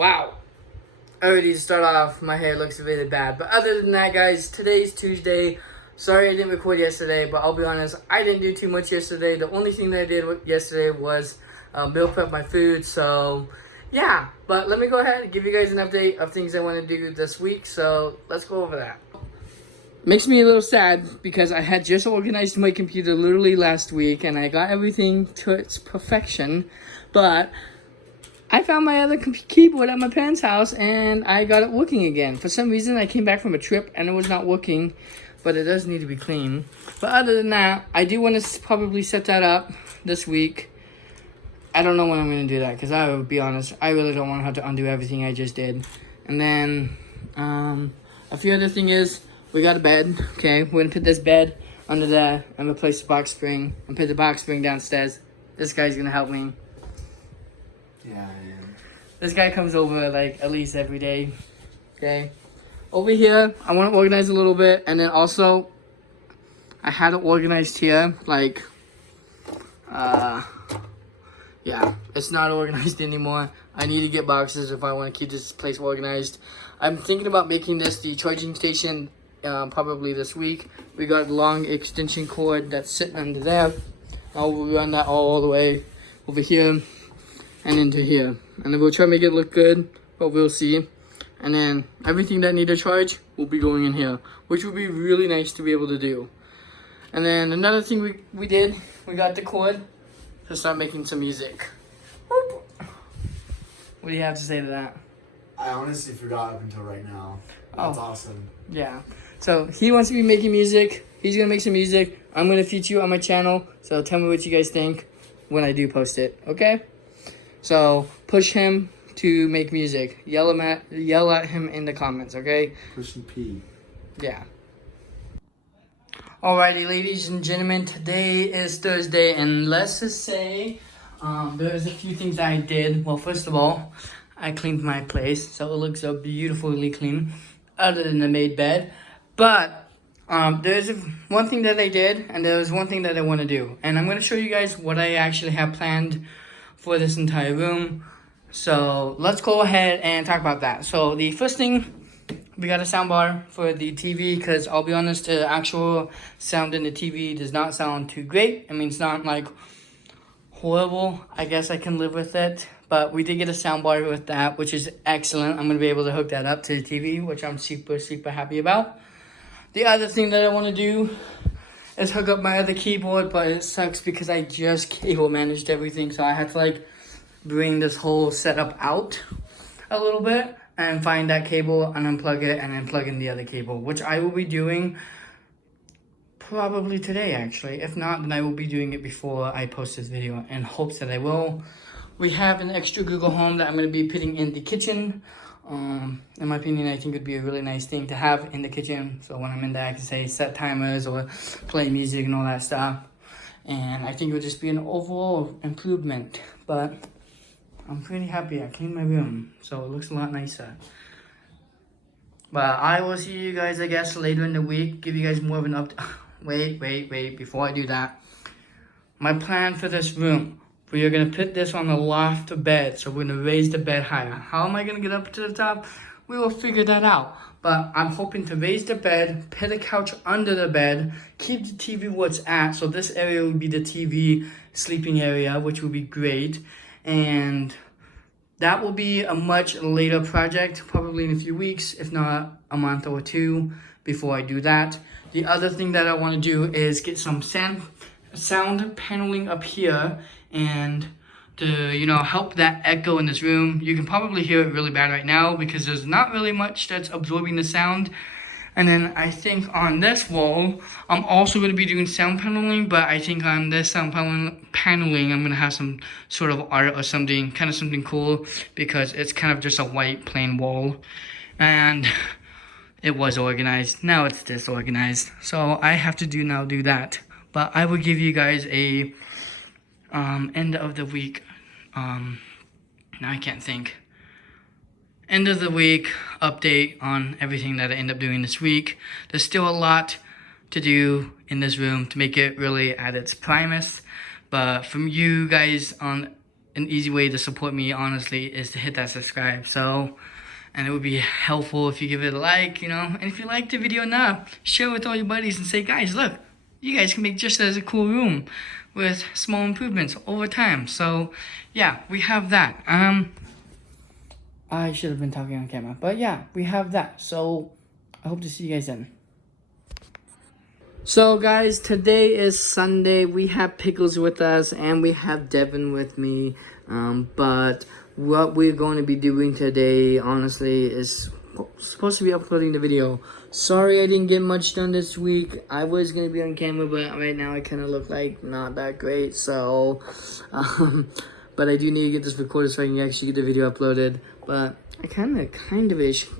Wow. Already to start off, my hair looks really bad. But other than that, guys, today's Tuesday. Sorry I didn't record yesterday, but I'll be honest, I didn't do too much yesterday. The only thing that I did yesterday was meal prep my food. So, yeah. But let me go ahead and give you guys an update of things I want to do this week. So, let's go over that. Makes me a little sad because I had just organized my computer literally last week and I got everything to its perfection. But I found my other keyboard at my parents' house and I got it working again. For some reason, I came back from a trip and it was not working, but it does need to be clean. But other than that, I do want to probably set that up this week. I don't know when I'm going to do that because I will be honest, I really don't want to have to undo everything I just did. And then a few other things is, we got a bed, okay? We're going to put this bed under there and replace the box spring and put the box spring downstairs. This guy's going to help me. Yeah, I am. This guy comes over like at least every day, okay? Over here, I want to organize a little bit. And then also, I had it organized here, like, yeah, it's not organized anymore. I need to get boxes if I want to keep this place organized. I'm thinking about making this the charging station probably this week. We got a long extension cord that's sitting under there. I'll run that all the way over here and into here. And then we'll try to make it look good, but we'll see. And then everything that need a charge will be going in here, which will be really nice to be able to do. And then another thing we did, we got the cord to start making some music. Whoop. What do you have to say to that? I honestly forgot up until right now. That's awesome. Yeah. So he wants to be making music. He's going to make some music. I'm going to feature you on my channel. So tell me what you guys think when I do post it. Okay? So push him to make music. Yell at him in the comments. Okay? Push and P. Yeah. Alrighty, ladies and gentlemen. Today is Thursday. And let's just say there's a few things I did. Well, first of all, I cleaned my place. So it looks so beautifully clean. Other than the made bed. But there's one thing that I did, and there's one thing that I want to do. And I'm going to show you guys what I actually have planned for this entire room. So let's go ahead and talk about that. So the first thing, we got a soundbar for the TV, because I'll be honest, the actual sound in the TV does not sound too great. I mean, it's not like horrible. I guess I can live with it. But we did get a soundbar with that, which is excellent. I'm going to be able to hook that up to the TV, which I'm super, super happy about. The other thing that I want to do is hook up my other keyboard, but it sucks because I just cable managed everything. So I had to like bring this whole setup out a little bit and find that cable and unplug it and then plug in the other cable, which I will be doing probably today actually. If not, then I will be doing it before I post this video in hopes that I will. We have an extra Google Home that I'm going to be putting in the kitchen. In my opinion, I think it would be a really nice thing to have in the kitchen. So when I'm in there, I can say set timers or play music and all that stuff. And I think it would just be an overall improvement. But I'm pretty happy. I cleaned my room, so it looks a lot nicer. But I will see you guys, I guess, later in the week. Give you guys more of an update. Wait. Before I do that, my plan for this room. We are going to put this on the loft bed. So we're going to raise the bed higher. How am I going to get up to the top? We will figure that out. But I'm hoping to raise the bed, put a couch under the bed, keep the TV where it's at. So this area will be the TV sleeping area, which will be great. And that will be a much later project, probably in a few weeks, if not a month or two before I do that. The other thing that I want to do is get some sound paneling up here and to, help that echo in this room. You can probably hear it really bad right now because there's not really much that's absorbing the sound. And then I think on this wall, I'm also going to be doing sound paneling, but I think on this sound paneling, I'm going to have some sort of art or something, kind of something cool, because it's kind of just a white plain wall. And it was organized. Now it's disorganized. So I have to do that. But I will give you guys a end of the week. Now I can't think. End of the week update on everything that I end up doing this week. There's still a lot to do in this room to make it really at its primest. But from you guys in an easy way to support me, honestly, is to hit that subscribe. So, and it would be helpful if you give it a like, you know. And if you like the video now, share it with all your buddies and say, guys, look, you guys can make just as a cool room with small improvements over time. So, yeah, we have that. I should have been talking on camera, but yeah, we have that. So, I hope to see you guys then. So guys, today is Sunday. We have Pickles with us and we have Devin with me. But what we're going to be doing today, honestly, is supposed to be uploading the video. Sorry I didn't get much done this week. I was going to be on camera, but right now I kind of look like not that great. So, but I do need to get this recorded so I can actually get the video uploaded. But I kind of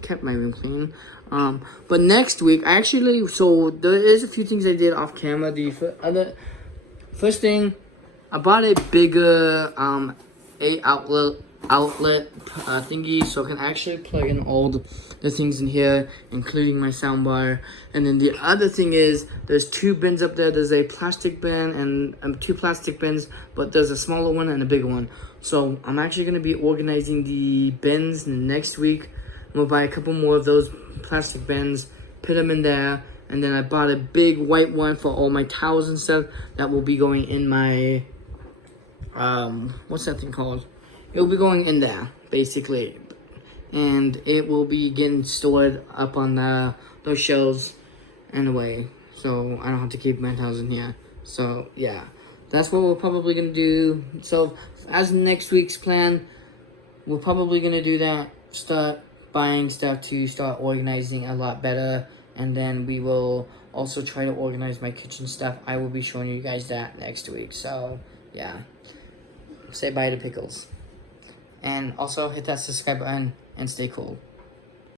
kept my room clean. But next week, so there is a few things I did off camera. The first thing, I bought a bigger 8 outlet thingy, so I can actually plug in all the things in here, including my soundbar. And then the other thing is, there's 2 bins up there. There's a plastic bin and 2 plastic bins, but there's a smaller one and a bigger one. So I'm actually going to be organizing the bins next week. I'm going to buy a couple more of those plastic bins, put them in there, and then I bought a big white one for all my towels and stuff that will be going in my, what's that thing called? It will be going in there, basically. And it will be getting stored up on those shelves in a way, so I don't have to keep my towels in here. So, yeah, that's what we're probably going to do. So, as next week's plan, we're probably going to do that, start buying stuff to start organizing a lot better, and then we will also try to organize my kitchen stuff. I will be showing you guys that next week. So yeah, say bye to Pickles, and also hit that subscribe button and stay cool.